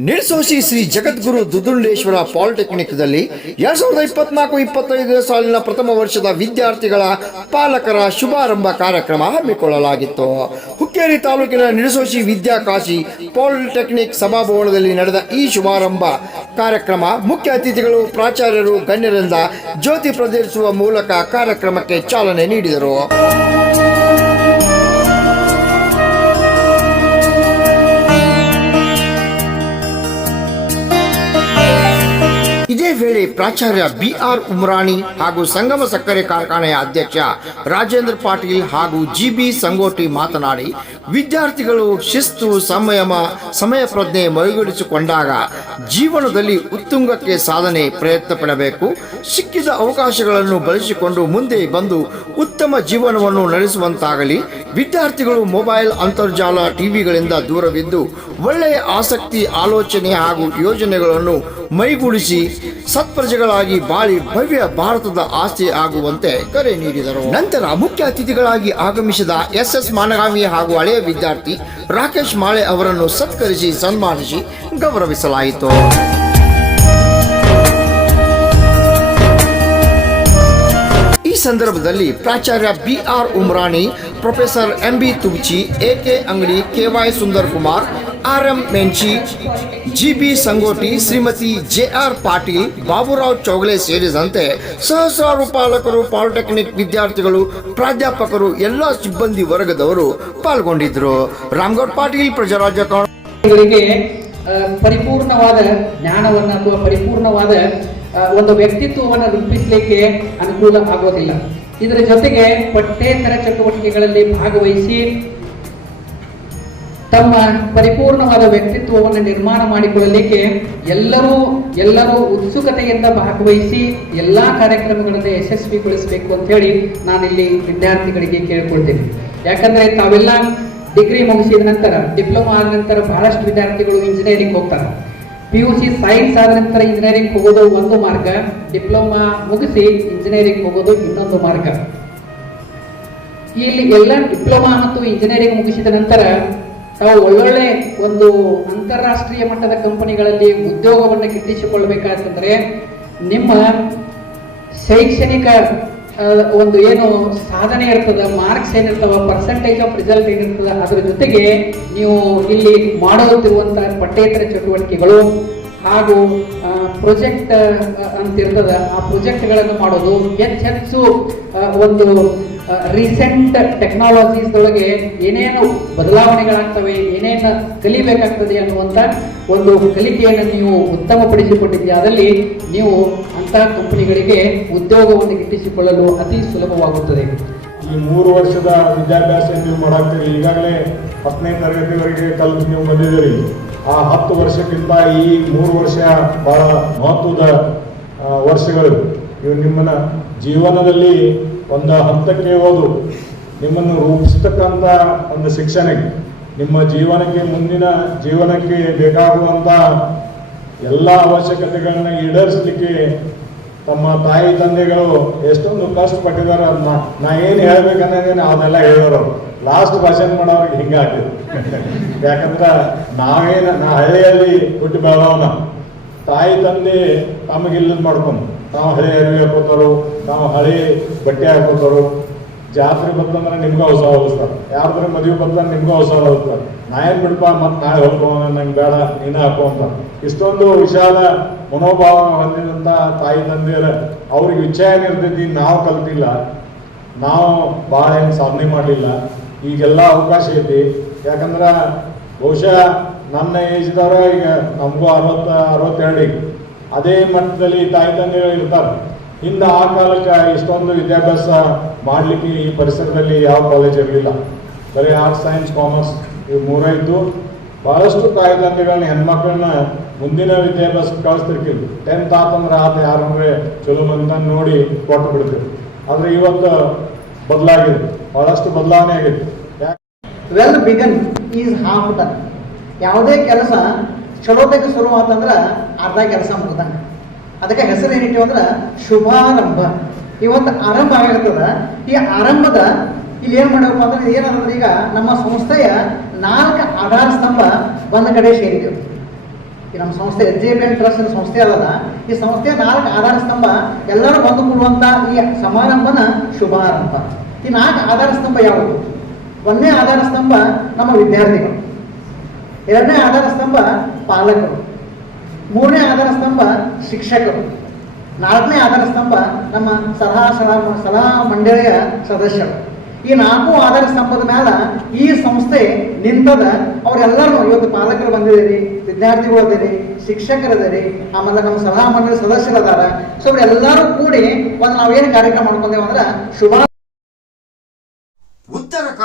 ನಾ ನಿಳ್ಸೋಶಿ ಶ್ರೀ ಜಗದ್ಗುರು ದುದುಂಡೇಶ್ವರ ಪಾಲಿಟೆಕ್ನಿಕ್ದಲ್ಲಿ ಎರಡ್ ಸಾವಿರದ ಇಪ್ಪತ್ನಾಲ್ಕು ಇಪ್ಪತ್ತೈದನೇ ಸಾಲಿನ ಪ್ರಥಮ ವರ್ಷದ ವಿದ್ಯಾರ್ಥಿಗಳ ಪಾಲಕರ ಶುಭಾರಂಭ ಕಾರ್ಯಕ್ರಮ ಹಮ್ಮಿಕೊಳ್ಳಲಾಗಿತ್ತು. ಹುಕ್ಕೇರಿ ತಾಲೂಕಿನ ನಿರ್ಸೋಸಿ ವಿದ್ಯಾಕಾಶಿ ಪಾಲಿಟೆಕ್ನಿಕ್ ಸಭಾಭವನದಲ್ಲಿ ನಡೆದ ಈ ಶುಭಾರಂಭ ಕಾರ್ಯಕ್ರಮ ಮುಖ್ಯ ಅತಿಥಿಗಳು, ಪ್ರಾಚಾರ್ಯರು, ಗಣ್ಯರಿಂದ ಜ್ಯೋತಿ ಪ್ರದರ್ಶಿಸುವ ಮೂಲಕ ಕಾರ್ಯಕ್ರಮಕ್ಕೆ ಚಾಲನೆ ನೀಡಿದರು. ವೇಳೆ ಪ್ರಾಚಾರ್ಯ ಬಿ ಆರ್ ಉಮ್ರಾಣಿ ಹಾಗೂ ಸಂಗಮ ಸಕ್ಕರೆ ಕಾರ್ಖಾನೆಯ ಅಧ್ಯಕ್ಷ ರಾಜೇಂದ್ರ ಪಾಟೀಲ್ ಹಾಗೂ ಜಿಬಿ ಸಂಗೋಟಿ ಮಾತನಾಡಿ, ವಿದ್ಯಾರ್ಥಿಗಳು ಶಿಸ್ತು, ಸಂಯಮ ಸಮಯ ಪ್ರಜ್ಞೆ ಮೈಗೂಡಿಸಿಕೊಂಡಾಗ ಜೀವನದಲ್ಲಿ ಉತ್ತುಂಗಕ್ಕೆ ಸಾಧನೆ ಪ್ರಯತ್ನ ಪಡಬೇಕು. ಸಿಕ್ಕಿದ ಅವಕಾಶಗಳನ್ನು ಬಳಸಿಕೊಂಡು ಮುಂದೆ ಬಂದು ಉತ್ತಮ ಜೀವನವನ್ನು ನಡೆಸುವಂತಾಗಲಿ. ವಿದ್ಯಾರ್ಥಿಗಳು ಮೊಬೈಲ್ ಅಂತರ್ಜಾಲ ಟಿವಿಗಳಿಂದ ದೂರವಿದ್ದು ಒಳ್ಳೆಯ ಆಸಕ್ತಿ, ಆಲೋಚನೆ ಹಾಗೂ ಯೋಜನೆಗಳನ್ನು ಮೈಗೂಡಿಸಿ ಸತ್ಪ್ರಜೆಗಳಾಗಿ ಬಾಳಿ ಭವ್ಯ ಭಾರತದ ಆಸ್ತಿ ಆಗುವಂತೆ ಕರೆ ನೀಡಿದರು. ನಂತರ ಮುಖ್ಯ ಅತಿಥಿಗಳಾಗಿ ಆಗಮಿಸಿದ ಎಸ್ ಎಸ್ ಮಾನಗಾಮಿ ಹಾಗೂ ಹಳೆಯ ವಿದ್ಯಾರ್ಥಿ ರಾಕೇಶ್ ಮಾಳೆ ಅವರನ್ನು ಸತ್ಕರಿಸಿ ಸನ್ಮಾನಿಸಿ ಗೌರವಿಸಲಾಯಿತು. ಈ ಸಂದರ್ಭದಲ್ಲಿ ಪ್ರಾಚಾರ್ಯ B R Umrani professor M B Tubchi A K Angadi K Y Sundar Kumar, R M Menchi, G B Sangoti, Shrimati J R Patil, Baburao Chougale ಸೇರಿದಂತೆ ಸಹಸ್ರಾರು ಪಾಲಕರು, ಪಾಲಿಟೆಕ್ನಿಕ್ ವಿದ್ಯಾರ್ಥಿಗಳು, ಪ್ರಾಧ್ಯಾಪಕರು, ಎಲ್ಲ ಸಿಬ್ಬಂದಿ ವರ್ಗದವರು ಪಾಲ್ಗೊಂಡಿದ್ದರು. ರಾಮ್ಗೌಡ್ ಪಾಟೀಲ್ ಪ್ರಜಾರಾಜ್ಯ ಪರಿಪೂರ್ಣವಾದ ಜ್ಞಾನವನ್ನು ಅಥವಾ ಪರಿಪೂರ್ಣವಾದ ಒಂದು ವ್ಯಕ್ತಿತ್ವವನ್ನು ರೂಪಿಸಲಿಕ್ಕೆ ಅನುಕೂಲ ಆಗೋದಿಲ್ಲ. ಇದರ ಜೊತೆಗೆ ಪಠ್ಯೇತರ ಚಟುವಟಿಕೆಗಳಲ್ಲಿ ಭಾಗವಹಿಸಿ ತಮ್ಮ ಪರಿಪೂರ್ಣವಾದ ವ್ಯಕ್ತಿತ್ವವನ್ನು ನಿರ್ಮಾಣ ಮಾಡಿಕೊಳ್ಳಲಿಕ್ಕೆ ಎಲ್ಲರೂ ಎಲ್ಲರೂ ಉತ್ಸುಕತೆಯಿಂದ ಭಾಗವಹಿಸಿ ಎಲ್ಲಾ ಕಾರ್ಯಕ್ರಮಗಳನ್ನು ಯಶಸ್ವಿಗೊಳಿಸಬೇಕು ಅಂತ ಹೇಳಿ ನಾನಿಲ್ಲಿ ವಿದ್ಯಾರ್ಥಿಗಳಿಗೆ ಕೇಳ್ಕೊಳ್ತೇನೆ. ಯಾಕಂದ್ರೆ ತಾವೆಲ್ಲ ಡಿಗ್ರಿ ಮುಗಿಸಿದ ನಂತರ, ಡಿಪ್ಲೊಮಾ ಆದ ನಂತರ ಬಹಳಷ್ಟು ವಿದ್ಯಾರ್ಥಿಗಳು ಇಂಜಿನಿಯರಿಂಗ್ ಹೋಗ್ತಾರೆ. ಪಿ ಯು ಸಿ ಸೈನ್ಸ್ ಆದ ನಂತರ ಇಂಜಿನಿಯರಿಂಗ್ ಹೋಗೋದು ಒಂದು ಮಾರ್ಗ ಡಿಪ್ಲೊಮಾ ಮುಗಿಸಿ ಇಂಜಿನಿಯರಿಂಗ್ ಹೋಗೋದು ಇನ್ನೊಂದು ಮಾರ್ಗ. ಇಲ್ಲಿ ಎಲ್ಲ ಡಿಪ್ಲೊಮಾ ಮತ್ತು ಇಂಜಿನಿಯರಿಂಗ್ ಮುಗಿಸಿದ ನಂತರ ತಾವು ಒಳ್ಳೊಳ್ಳೆ ಒಂದು ಅಂತಾರಾಷ್ಟ್ರೀಯ ಮಟ್ಟದ ಕಂಪನಿಗಳಲ್ಲಿ ಉದ್ಯೋಗವನ್ನು ಗಿಟ್ಟಿಸಿಕೊಳ್ಬೇಕಾತಂದ್ರೆ ನಿಮ್ಮ ಶೈಕ್ಷಣಿಕ ಒಂದು ಏನು ಸಾಧನೆ ಇರ್ತದೆ ಮಾರ್ಕ್ಸ್ ಏನಿರ್ತವೆ ಪರ್ಸೆಂಟೇಜ್ ಆಫ್ ರಿಸಲ್ಟ್ ಏನಿರ್ತದ, ಅದ್ರ ಜೊತೆಗೆ ನೀವು ಇಲ್ಲಿ ಮಾಡುತ್ತಿರುವಂತಹ ಪಠ್ಯೇತರ ಚಟುವಟಿಕೆಗಳು ಹಾಗೂ ಪ್ರೊಜೆಕ್ಟ್ ಅಂತಿರ್ತದ ಆ ಪ್ರೊಜೆಕ್ಟ್ಗಳನ್ನು ಮಾಡೋದು ಹೆಚ್ಚೆಚ್ಚು ಹೆಚ್ಚು ಒಂದು ರೀಸೆಂಟ್ ಟೆಕ್ನಾಲಜೀಸ್ ಒಳಗೆ ಏನೇನು ಬದಲಾವಣೆಗಳಾಗ್ತವೆ, ಏನೇನು ಕಲಿಬೇಕಾಗ್ತದೆ ಅನ್ನುವಂಥ ಒಂದು ಕಲಿಕೆಯನ್ನು ನೀವು ಉತ್ತಮಪಡಿಸಿಕೊಂಡಿದ್ಯಾದಲ್ಲಿ ನೀವು ಅಂತಹ ಕಂಪನಿಗಳಿಗೆ ಉದ್ಯೋಗವನ್ನು ಗಿಟ್ಟಿಸಿಕೊಳ್ಳಲು ಅತಿ ಸುಲಭವಾಗುತ್ತದೆ. ಈ ಮೂರು ವರ್ಷದ ವಿದ್ಯಾಭ್ಯಾಸ ನೀವು ಮಾಡಾಕ್ತೀರಿ, ಈಗಾಗಲೇ ಹತ್ತನೇ ತರಗತಿವರೆಗೆ ಕಲಿತು ನೀವು ಬಂದಿದ್ದೀರಿ. ಆ ಹತ್ತು ವರ್ಷಕ್ಕಿಂತ ಈ ಮೂರು ವರ್ಷ ಬಹಳ ಮಹತ್ವದ ವರ್ಷಗಳು. ಇವು ನಿಮ್ಮನ್ನ ಜೀವನದಲ್ಲಿ ಒಂದು ಹಂತಕ್ಕೆ ಹೋದು ನಿಮ್ಮನ್ನು ರೂಪಿಸ್ತಕ್ಕಂಥ ಒಂದು ಶಿಕ್ಷಣಕ್ಕೆ ನಿಮ್ಮ ಜೀವನಕ್ಕೆ ಮುಂದಿನ ಜೀವನಕ್ಕೆ ಬೇಕಾಗುವಂಥ ಎಲ್ಲ ಅವಶ್ಯಕತೆಗಳನ್ನ ಈಡೇರಿಸಲಿಕ್ಕೆ ತಮ್ಮ ತಾಯಿ ತಂದೆಗಳು ಎಷ್ಟೊಂದು ಕಷ್ಟಪಟ್ಟಿದ್ದಾರೆ ಅದನ್ನ ನಾ ಏನು ಹೇಳ್ಬೇಕನ್ನೋದೇನೆ ಅದೆಲ್ಲ ಹೇಳೋರು. ಲಾಸ್ಟ್ ಭಾಷಣ ಮಾಡೋರಿಗೆ ಹಿಂಗಾಗ್ತದೆ ಯಾಕಂದ್ರೆ ನಾವೇನು ನಾ ಹಳ್ಳಿಯಲ್ಲಿ ಹುಟ್ಟಿ ಬೆಳೆದವನ, ತಾಯಿ ತಂದೆ ತಮಗಿಲ್ಲದ ಮಾಡ್ಕೊಂಡು, ತಾವು ಹಳೆ ಅರಿವಿ ಹಾಕೋತಾರು ನಾವು ಹಳೆ ಬಟ್ಟೆ ಹಾಕೋತಾರು, ಜಾತ್ರೆ ಬಂತಂದ್ರೆ ನಿಮ್ಗೂ ಹೊಸ ಹೋಗಿಸ್ತಾರೆ ಯಾರ್ದ್ರ ಮದುವೆ ಬಂತಂದ್ರೆ ನಿಮ್ಗೂ ಹೊಸ ಹೋಗ್ತಾರೆ ನಾ ಏನ್ ಬಿಡಪ್ಪ, ಮತ್ತೆ ನಾಳೆ ಹೋಗ್ಕೊ ನಂಗೆ ಬೇಡ, ನೀನೇ ಹಾಕೋ ಅಂತ. ಇಷ್ಟೊಂದು ವಿಶಾಲ ಮನೋಭಾವ ಹೊಂದಿದಂತ ತಾಯಿ ತಂದೆಯರ, ಅವ್ರಿಗೆ ಇಚ್ಛೆ ಏನಿರ್ತೈತಿ ನಾವು ಕಲ್ತಿಲ್ಲ. ನಾವು ಭಾಳ ಏನು ಸಾಧನೆ ಮಾಡಲಿಲ್ಲ. ಈಗೆಲ್ಲ ಅವಕಾಶ ಐತಿ. ಯಾಕಂದ್ರೆ ಬಹುಶಃ ನನ್ನ ಏಜ್ದವ್ರ ಈಗ ನಮಗೂ ಅರವತ್ತ, ಅರವತ್ತೆರಡು ಈಗ. ಅದೇ ಮಟ್ಟದಲ್ಲಿ ತಾಯಿ ತಂದೆಗಳು ಇರ್ತಾರೆ. ಹಿಂದೆ ಆ ಕಾಲಕ್ಕೆ ಇಷ್ಟೊಂದು ವಿದ್ಯಾಭ್ಯಾಸ ಮಾಡಲಿಕ್ಕೆ ಈ ಪರಿಸರದಲ್ಲಿ ಯಾವ ಕಾಲೇಜ್ ಇರಲಿಲ್ಲ. ಬರೀ ಆರ್ಟ್ಸ್ ಸೈನ್ಸ್ ಕಾಮರ್ಸ್ ಇವು ಮೂರೇ ಇದ್ದು ಬಹಳಷ್ಟು ತಾಯಿ ತಂದೆಗಳನ್ನ ಹೆಣ್ಮಕ್ಳನ್ನ ಮುಂದಿನ ವಿದ್ಯಾಭ್ಯಾಸ ಕಳಿಸ್ತಿರ್ಕಿಲ್ಲ ಟೆಂತ್ ಆತಂದ್ರೆ ಆತ ಯಾರಂದ್ರೆ ಚಲೋ ಅಂತ ನೋಡಿ ಕೊಟ್ಟು ಬಿಡ್ತೀವಿ ಆದರೆ ಇವತ್ತು ಬದಲಾಗಿದೆ. ಬಹಳಷ್ಟು ಬದಲಾವಣೆ ಆಗಿದೆ. ವೆಲ್ ಬಿಗನ್ ಈಸ್ ಹಾಫ್ ಯಾವುದೇ ಕೆಲಸ ಚಲೋದಕ್ಕೆ ಶುರು ಆತಂದ್ರೆ ಅರ್ಧ ಕೆಲಸ ಮುಗ್ದಂಗೆ ಅದಕ್ಕೆ ಹೆಸರು ಏನಿಟ್ಟಿವಿ ಅಂದ್ರೆ ಶುಭಾರಂಭ. ಇವತ್ತು ಆರಂಭ ಆಗಿರ್ತದ ಈ ಆರಂಭದ ಇಲ್ಲಿ ಏನು ಮಾಡಬೇಕು ಅಂದ್ರೆ ಏನಂದ್ರೆ ಈಗ ನಮ್ಮ ಸಂಸ್ಥೆಯ ನಾಲ್ಕು ಆಧಾರ ಸ್ತಂಭ ಒಂದು ಕಡೆ ಸೇರಿದೆವು ಈ ನಮ್ಮ ಸಂಸ್ಥೆ ಎಚ್ ಜೆ ಬ್ಯಾಂಕ್ ಟ್ರಸ್ಟ್ ಸಂಸ್ಥೆ ಅಲ್ಲದ, ಈ ಸಂಸ್ಥೆಯ ನಾಲ್ಕು ಆಧಾರ ಸ್ತಂಭ ಎಲ್ಲರೂ ಬಂದು ಕೊಡುವಂತ ಈ ಸಮಾರಂಭನ ಶುಭಾರಂಭ. ಈ ನಾಲ್ಕು ಆಧಾರ ಸ್ತಂಭ ಯಾವುದು? ಒಂದೇ ಆಧಾರ ಸ್ತಂಭ ನಮ್ಮ ವಿದ್ಯಾರ್ಥಿಗಳು. ಎರಡನೇ ಆಧಾರ ಸ್ತಂಭ ಪಾಲಕರು. ಮೂರನೇ ಆಧಾರ ಸ್ತಂಭ ಶಿಕ್ಷಕರು. ನಾಲ್ಕನೇ ಆಧಾರ ಸ್ತಂಭ ನಮ್ಮ ಸಲಹಾ ಸಲಹಾ ಸಲಹಾ ಮಂಡಳಿಯ ಸದಸ್ಯರು. ಈ ನಾಲ್ಕು ಆಧಾರ ಸ್ತಂಭದ ಮ್ಯಾಲ ಈ ಸಂಸ್ಥೆ ನಿಂತದ ಅವರೆಲ್ಲರೂ ಇವತ್ತು ಪಾಲಕರು ಬಂದಿದ್ದೀರಿ, ವಿದ್ಯಾರ್ಥಿಗಳು ಅದಿರಿ ಶಿಕ್ಷಕರು ಅದಿರಿ ಆಮೇಲೆ ನಮ್ಮ ಸಲಹಾ ಮಂಡಳಿ ಸದಸ್ಯರು ಅದಾರ ಸೊ, ಅವರೆಲ್ಲರೂ ಕೂಡಿ ಒಂದು ನಾವೇನು ಕಾರ್ಯಕ್ರಮ ಮಾಡ್ಕೊಂಡೇವಂದ್ರೆ ಶುಭ